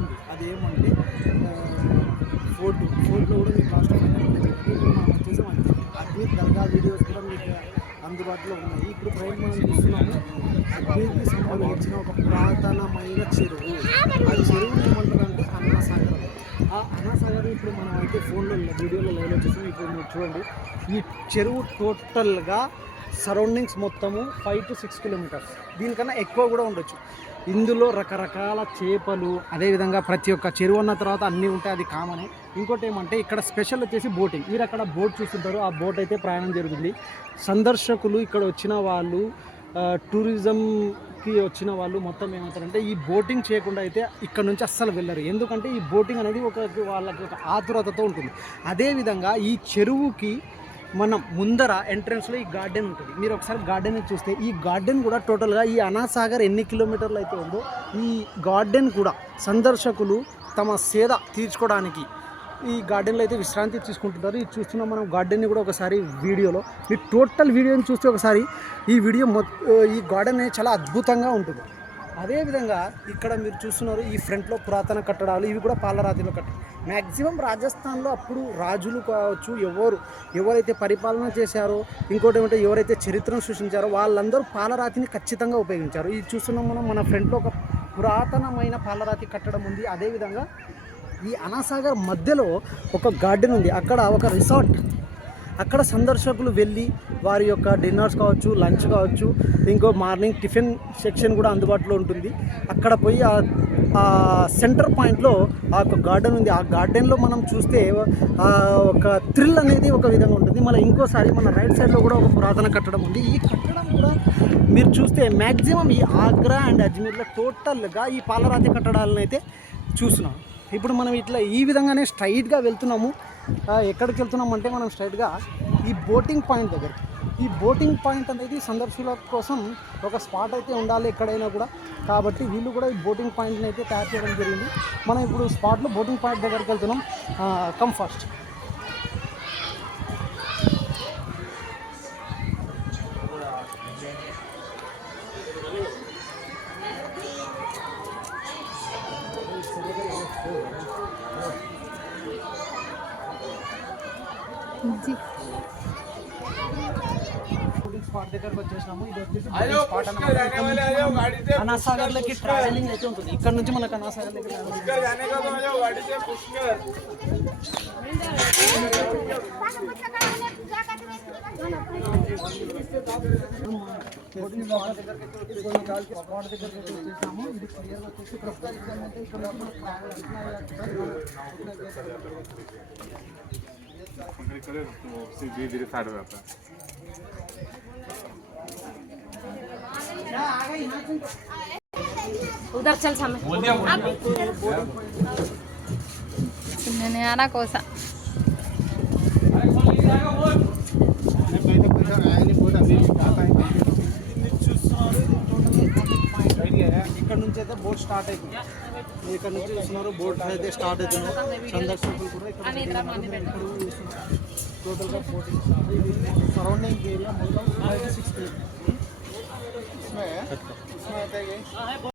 ఉంది. అది ఏమంటే ఫోర్ట్లో కూడా మీకు లాస్ట్ ఫైనల్ ఇప్పుడు మనం వచ్చేసి అగ్ని దర్గా వీడియోస్ కూడా మీకు అందుబాటులో ఉన్నాయి. ఇప్పుడు ప్రైమ్ మనం చూస్తున్నాము అగ్నికి సంబంధించిన ఒక పురాతనమైన చెరువు. ఆ చెరువు ఏమంటారంటే అన్నాసాగర్. ఆ అన్నాసాగర్ ఇప్పుడు మనం అయితే ఫోన్లో వీడియోలో లైవ్లో చూస్తున్నాం. ఇప్పుడు మీరు చూడండి, ఈ చెరువు టోటల్గా సరౌండింగ్స్ మొత్తము 5 to 6 కిలోమీటర్స్, దీనికన్నా ఎక్కువ కూడా ఉండొచ్చు. ఇందులో రకరకాల చేపలు, అదేవిధంగా ప్రతి ఒక్క చెరువు అన్న తర్వాత అన్నీ ఉంటాయి, అది కామనే. ఇంకోటి ఏమంటే ఇక్కడ స్పెషల్ వచ్చేసి బోటింగ్. మీరు అక్కడ బోట్ చూస్తుంటారు, ఆ బోట్ అయితే ప్రయాణం జరుగుతుంది. సందర్శకులు ఇక్కడ వచ్చిన వాళ్ళు, టూరిజంకి వచ్చిన వాళ్ళు మొత్తం ఏమవుతారంటే ఈ బోటింగ్ చేయకుండా అయితే ఇక్కడ నుంచి అస్సలు వెళ్ళరు. ఎందుకంటే ఈ బోటింగ్ అనేది వాళ్ళకి ఒక ఆతురతతో ఉంటుంది. అదేవిధంగా ఈ చెరువుకి మనం ముందర ఎంట్రన్స్లో ఈ గార్డెన్ ఉంటుంది. మీరు ఒకసారి గార్డెన్ చూస్తే ఈ గార్డెన్ కూడా టోటల్గా ఈ అన్నాసాగర్ ఎన్ని కిలోమీటర్లు అయితే ఉందో ఈ గార్డెన్ కూడా సందర్శకులు తమ సేద తీర్చుకోవడానికి ఈ గార్డెన్లో అయితే విశ్రాంతి తీసుకుంటుంటారు. ఇది చూస్తున్నాం మనం గార్డెన్ని కూడా ఒకసారి వీడియోలో. ఈ టోటల్ వీడియోని చూస్తే ఒకసారి ఈ గార్డెన్ అనేది చాలా అద్భుతంగా ఉంటుంది. అదేవిధంగా ఇక్కడ మీరు చూస్తున్నారు ఈ ఫ్రంట్లో పురాతన కట్టడాలు, ఇవి కూడా పాలరాతిలో కట్టడం. మ్యాక్సిమం రాజస్థాన్లో అప్పుడు రాజులు కావచ్చు, ఎవరైతే పరిపాలన చేశారో, ఇంకోటి ఏమంటే ఎవరైతే చరిత్రను సృష్టించారో వాళ్ళందరూ పాలరాతిని ఖచ్చితంగా ఉపయోగించారు. ఇది చూస్తున్నాం మనం, మన ఫ్రంట్లో ఒక పురాతనమైన పాలరాతి కట్టడం ఉంది. అదేవిధంగా ఈ అన్నాసాగర్ మధ్యలో ఒక గార్డెన్ ఉంది, అక్కడ ఒక రిసార్ట్. అక్కడ సందర్శకులు వెళ్ళి వారి యొక్క డిన్నర్స్ కావచ్చు, లంచ్ కావచ్చు, ఇంకో మార్నింగ్ టిఫిన్ సెక్షన్ కూడా అందుబాటులో ఉంటుంది. అక్కడ పోయి ఆ సెంటర్ పాయింట్లో ఆ ఒక గార్డెన్ ఉంది. ఆ గార్డెన్లో మనం చూస్తే ఒక థ్రిల్ అనేది ఒక విధంగా ఉంటుంది. మళ్ళీ ఇంకోసారి మన రైట్ సైడ్లో కూడా ఒక పురాతన కట్టడం ఉంది. ఈ కట్టడం కూడా మీరు చూస్తే మ్యాక్సిమం ఈ ఆగ్రా అండ్ అజ్మీర్లో టోటల్గా ఈ పాలరాతి కట్టడాలను అయితే చూస్తున్నాం. ఇప్పుడు మనం ఇట్లా ఈ విధంగానే స్ట్రైట్గా వెళ్తున్నాము. ఎక్కడికి వెళ్తున్నామంటే మనం స్ట్రైట్గా ఈ బోటింగ్ పాయింట్ దగ్గర. ఈ బోటింగ్ పాయింట్ అనేది సందర్శకుల కోసం ఒక స్పాట్ అయితే ఉండాలి ఎక్కడైనా కూడా. కాబట్టి వీళ్ళు కూడా ఈ బోటింగ్ పాయింట్ని అయితే తయారు చేయడం జరిగింది. మనం ఇప్పుడు స్పాట్లో బోటింగ్ పాయింట్ దగ్గరికి వెళ్తున్నాం. Come fast. స్పాట్ దగ్గరకు వచ్చేసినాము. ఇది వచ్చేసి స్పాట్ అన్నమాట. అన్నాసాగర్లోకి ట్రావెలింగ్ అయితే ఉంటుంది. ఇక్కడ నుంచి మనకు అన్నాసాగర్లోకి స్పాట్ దగ్గరికి అయితే వచ్చేసినాము. ఇది క్లియర్గా వచ్చేసి ఇక్కడ धीरे साइड हो जाता है. उधर चल सामने. मैंने आना कोसा ఇక్కడ నుంచి అయితే బోట్ స్టార్ట్ అవుతుంది. ఇక్కడ నుంచి చూస్తున్నారు బోట్ అయితే స్టార్ట్ అవుతుంది. సందర్శకులు కూడా ఇక్కడ టోటల్గా బోటింగ్ సరౌండింగ్ ఏరియా మొత్తం 5 to 6 కిలోమీటర్స్.